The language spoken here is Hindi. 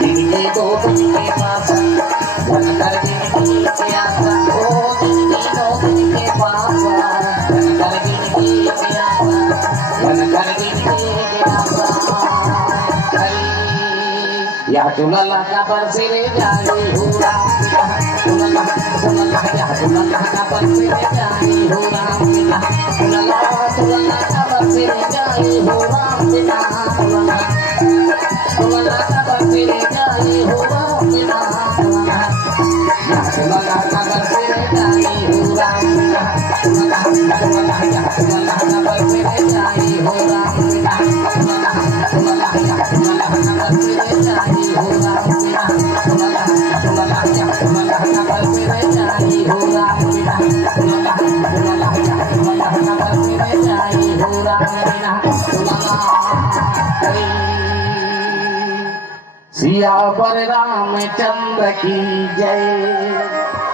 दीजिए दो दिन के पास धन कर जिंदगी के आशा ओ दीजिए दो दिन के पास धन कर जिंदगी के आशा धन कर जिंदगी के आशा या चुलला का बरसे जाए हुरा चुलला या चुलला का बरसे जाए हुरा चुलला चुलला का बरसे जाए हुरा चुलला चुलला का बरसे जाए हुरा चुलला या चुलला का बरसे जाए हुरा चुलला चुलला या चुलला का बरसे जाए हुरा चुलला चुलला या चुलला का बरसे जाए हुरा चुलला चुलला या चुलला का बरसे जाए हुरा चुलला चुलला या चुलला का बरसे जाए हुरा चुलला सियावर रामचंद्र की जय।